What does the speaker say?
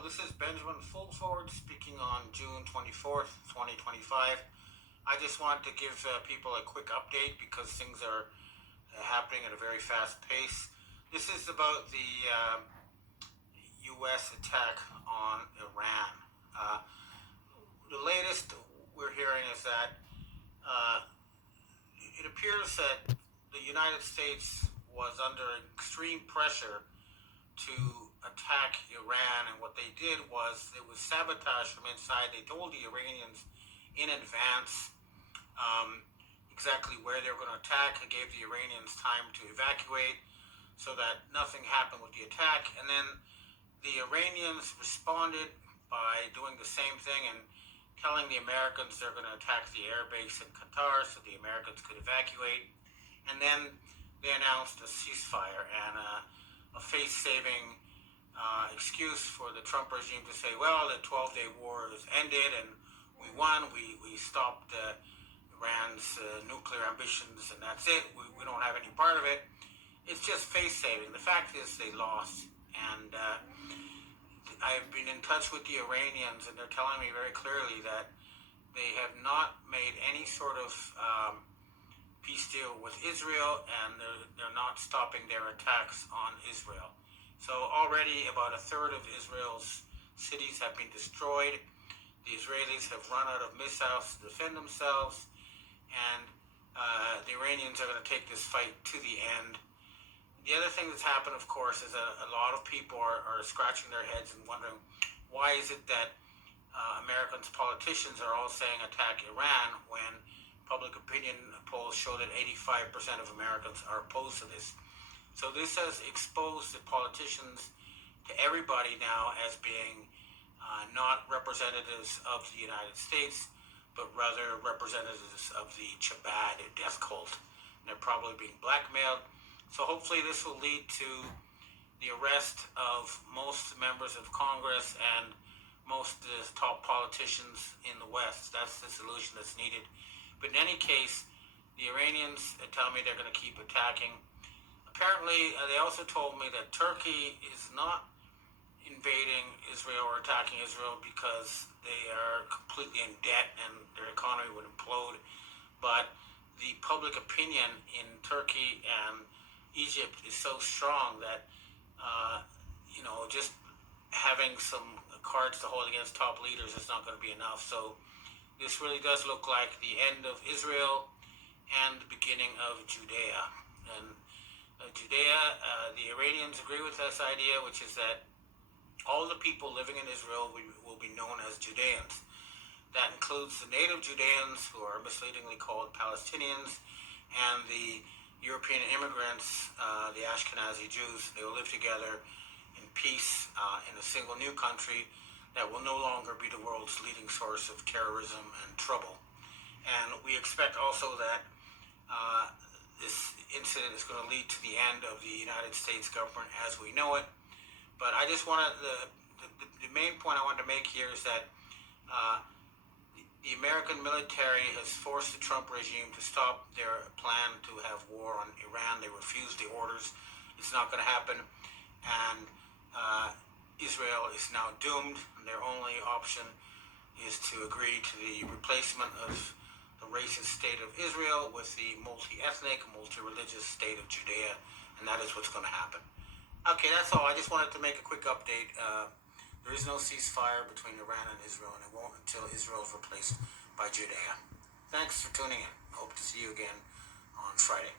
Hello, this is Benjamin Fulford speaking on June 24th, 2025. I just want to give people a quick update because things are happening at a very fast pace. This is about the U.S. attack on Iran. The latest we're hearing is that it appears that the United States was under extreme pressure to attack Iran, and what they did was it was sabotage from inside. They told the Iranians in advance exactly where they were going to attack. It gave the Iranians time to evacuate so that nothing happened with the attack, and then the Iranians responded by doing the same thing and telling the Americans they're going to attack the air base in Qatar so the Americans could evacuate, and then they announced a ceasefire and a face-saving excuse for the Trump regime to say, well, the 12-day war is ended and we won, we stopped Iran's nuclear ambitions, and that's it, we don't have any part of it. It's just face-saving. The fact is they lost, and I've been in touch with the Iranians, and they're telling me very clearly that they have not made any sort of peace deal with Israel, and they're not stopping their attacks on Israel. So already about a third of Israel's cities have been destroyed. The Israelis have run out of missiles to defend themselves, and the Iranians are going to take this fight to the end. The other thing that's happened, of course, is a lot of people are scratching their heads and wondering, why is it that Americans politicians are all saying attack Iran when public opinion polls show that 85% of Americans are opposed to this? So this has exposed the politicians to everybody now as being not representatives of the United States, but rather representatives of the Chabad death cult. And they're probably being blackmailed. So hopefully this will lead to the arrest of most members of Congress and most of the top politicians in the West. That's the solution that's needed. But in any case, the Iranians tell me they're going to keep attacking. Apparently, they also told me that Turkey is not invading Israel or attacking Israel because they are completely in debt and their economy would implode. But the public opinion in Turkey and Egypt is so strong that, just having some cards to hold against top leaders is not going to be enough. So this really does look like the end of Israel and the beginning of Judea. And Judea, the Iranians agree with this idea, which is that all the people living in Israel will be known as Judeans. That includes the native Judeans, who are misleadingly called Palestinians, and the European immigrants, the Ashkenazi Jews. They will live together in peace in a single new country that will no longer be the world's leading source of terrorism and trouble. And we expect also that this incident is going to lead to the end of the United States government as we know it. But I just wanted the main point I wanted to make here is that the American military has forced the Trump regime to stop their plan to have war on Iran. They refused the orders. It's not going to happen. And Israel is now doomed. And their only option is to agree to the replacement of the racist state of Israel with the multi-ethnic, multi-religious state of Judea. And that is what's going to happen. Okay, that's all. I just wanted to make a quick update. There is no ceasefire between Iran and Israel, and it won't until Israel is replaced by Judea. Thanks for tuning in. Hope to see you again on Friday.